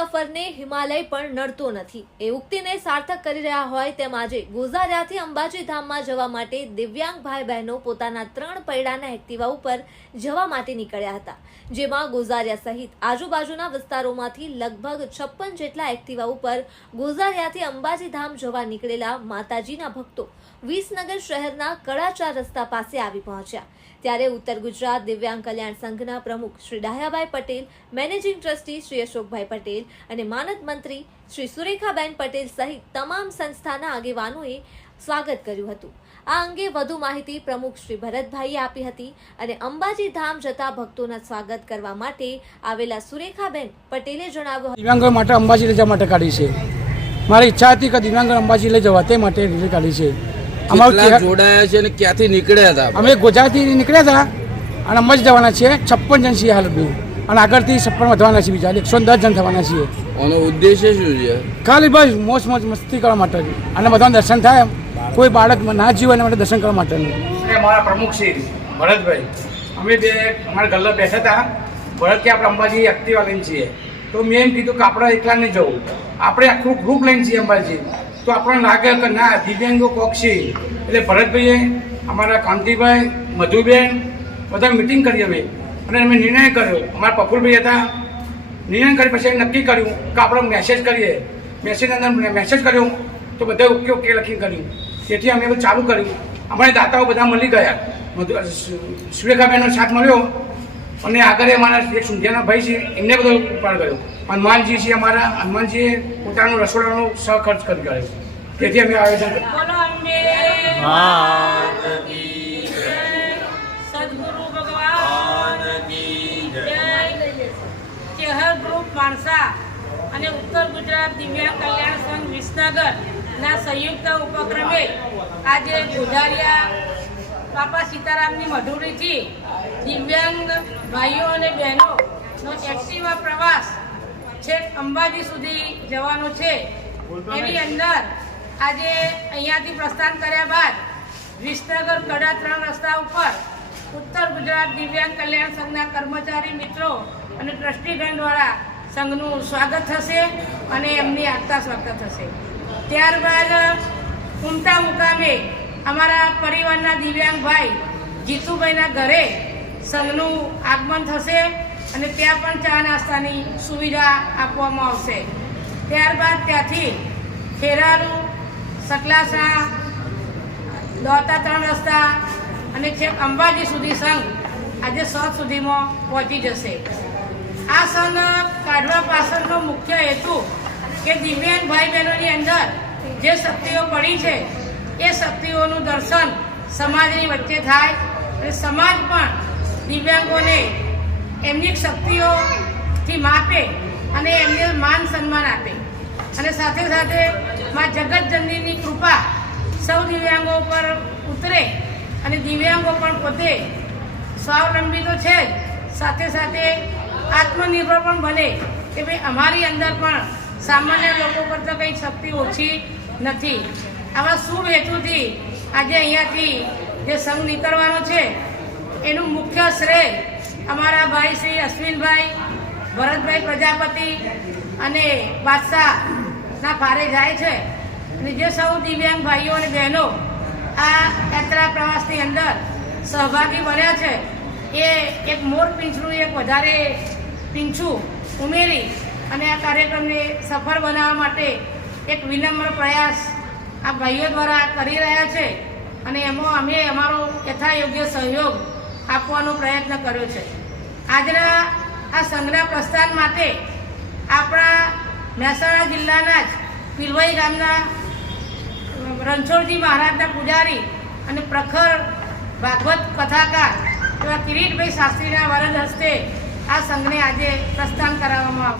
સફરને હિમાલય પણ નડતો નથી. એ ઉક્તિને સાર્થક કરી રહ્યા હોય તેમ આજે ગોઝારિયાથી અંબાજી ધામમાં જવા માટે દિવ્યાંગ ભાઈ બહેનો પોતાના ત્રણ પૈડાના એક્ટિવા ઉપર જવા માટે નીકળ્યા હતા, જેમાં ગોઝારિયા સહિત આજુબાજુના વિસ્તારોમાંથી લગભગ છપ્પન જેટલા એક્ટિવા ઉપર ગોઝારિયાથી અંબાજી ધામ જવા નીકળેલા માતાજીના ભક્તો વિસનગર શહેરના કળાચાર રસ્તા પાસે આવી પહોંચ્યા. ત્યારે ઉત્તર ગુજરાત દિવ્યાંગ કલ્યાણ સંઘના પ્રમુખ શ્રી ડાહ્યાભાઈ પટેલ, મેનેજિંગ ટ્રસ્ટી શ્રી અશોકભાઈ પટેલ અને માનદ મંત્રી શ્રી સુરેખાબેન પટેલ સહિત તમામ સંસ્થાના આગેવાનોએ સ્વાગત કર્યું હતું. આ અંગે વધુ માહિતી પ્રમુખ શ્રી ભરતભાઈએ આપી હતી અને અંબાજી ધામ જતા ભક્તોના સ્વાગત કરવા માટે આવેલા સુરેખાબેન પટેલે જણાવ્યું દિવ્યાંગો માટે અંબાજી લઈ જવા માટે કાઢી છે. મારી ઈચ્છા હતી કે દિવ્યાંગો અંબાજી લઈ જવા તે માટે રેલી કાઢી છે. અમારું જોડાયા છે અને ક્યાંથી નીકળ્યા હતા અમે ગુજરાતથી નીકળ્યા હતા અને અંબાજી જવાના છીએ. છપ્પન જણ છીએ હાલ બી. અને આગળથી છપ્પન વધવાના છીએ બીજા એકસો દસ જણ થવાના છીએ. આનો ઉદ્દેશ્ય શું છે? ખાલી બસ મોજ મોજ મસ્તી કરવા માટે અને બધાને દર્શન થાય કોઈ બાળક ના જીવ એના માટે દર્શન કરવા માટે અમારા પ્રમુખ શ્રી ભરતભાઈ. અમે બે અમારા ગલ્લા બેઠા હતા. ભરત કે આપણે અંબાજી એક્ટિવા લઈને છીએ. તો મેં એમ કીધું કે આપણે એકલા નહીં જવું. આપણે આખું ગ્રુપ લઈને છીએ અંબાજી. તો આપણને લાગે કે ના દિવ્યાંગો કોક છે. એટલે ભરતભાઈએ અમારા કાંતિભાઈ મધુબેન બધા મિટિંગ કરી અમે. અને અમે નિર્ણય કર્યો. અમારા પફુલભાઈ હતા. નિર્ણય કરી પછી નક્કી કર્યું કે આપણે મેસેજ કરીએ. મેસેજ અંદર મેસેજ કર્યો તો બધા ઓકે ઓકે લખીને કર્યું. તેથી અમે બધું ચાલુ કર્યું. અમારા દાતાઓ બધા મળી ગયા. મધુ સુરેખાબેનનો સાથ મળ્યો. અને આગળ અમારા એક સુંધિયાના ભાઈ છે એમને બધો ઉપાડ કર્યો. હનુમાનજી છે અમારા. હનુમાનજીએ પોતાનો રસોડાનો સહખર્ચ કરી કર્યો તેથી અમે આયોજન કર્યું. માણસા અને ઉત્તર ગુજરાત દિવ્યાંગ કલ્યાણ સંઘ વિસનગરના સંયુક્ત ઉપક્રમે આજે ગોધારિયા બાપા સીતારામની મધુરીથી દિવ્યાંગ ભાઈઓ અને બહેનોનો એક્ટિવા પ્રવાસ છેક અંબાજી સુધી જવાનો છે. એની અંદર આજે અહીંયાથી પ્રસ્થાન કર્યા બાદ વિસનગર કડા ત્રણ રસ્તા ઉપર ઉત્તર ગુજરાત દિવ્યાંગ કલ્યાણ સંઘના કર્મચારી મિત્રો અને ટ્રસ્ટીગણ દ્વારા સંઘનું સ્વાગત થશે અને એમની આગતા સ્વાગત થશે. ત્યારબાદ, ઉમટા મુકામે અમારા પરિવારના દિવ્યાંગ ભાઈ જીતુભાઈના ઘરે સંઘનું આગમન થશે અને ત્યાં પણ ચા નાસ્તાની સુવિધા આપવામાં આવશે. ત્યારબાદ ત્યાંથી ખેરાલુ, સકલાસા દોતા ત્રણ રસ્તા અને અંબાજી સુધી સંઘ આજે સાત સુધીમાં પહોંચી જશે. આ સંઘ કાઢવા પાછળનો મુખ્ય હેતુ કે દિવ્યાંગ ભાઈ બહેનોની અંદર જે શક્તિઓ પડી છે, એ શક્તિઓનું દર્શન સમાજની વચ્ચે થાય અને સમાજ પણ દિવ્યાંગોને એમની શક્તિઓથી માપે અને એમને માન સન્માન આપે. અને સાથે સાથે માં જગતજનની કૃપા સૌ દિવ્યાંગો પર ઉતરે અને દિવ્યાંગો પણ પોતે સ્વાવલંબી તો છે જ. સાથે સાથે આત્મનિર્ભર પણ બને કે ભાઈ અમારી અંદર પણ સામાન્ય લોકો કરતાં કંઈ શક્તિ ઓછી નથી. આવા શુભ હેતુથી આજે અહીંયાથી જે સંઘ નીકળવાનો છે, એનું મુખ્ય શ્રેય અમારા ભાઈ શ્રી અશ્વિનભાઈ, ભરતભાઈ પ્રજાપતિ અને બાદશાહના ભારે જાય છે. અને જે સૌ દિવ્યાંગ ભાઈઓ અને બહેનો આ યાત્રા પ્રવાસની અંદર સહભાગી બન્યા છે, એ એક મોર પીંછનું એક વધારે પીંછું ઉમેરી અને આ કાર્યક્રમને સફળ બનાવવા માટે એક વિનમ્ર પ્રયાસ આ ભાઈઓ દ્વારા કરી રહ્યા છે અને એમાં અમે અમારો યથાયોગ્ય સહયોગ આપવાનો પ્રયત્ન કર્યો છે. આજના આ સંગ્રહ પ્રસ્થાન માટે આપણા મહેસાણા જિલ્લાના જ પીલવાઈ ગામના રણછોડજી મહારાજના પૂજારી અને પ્રખર ભાગવત કથાકાર એવા કિરીટભાઈ શાસ્ત્રીના વરદ હસ્તે આ સંઘને આજે પ્રસ્થાન કરાવવામાં આવ્યું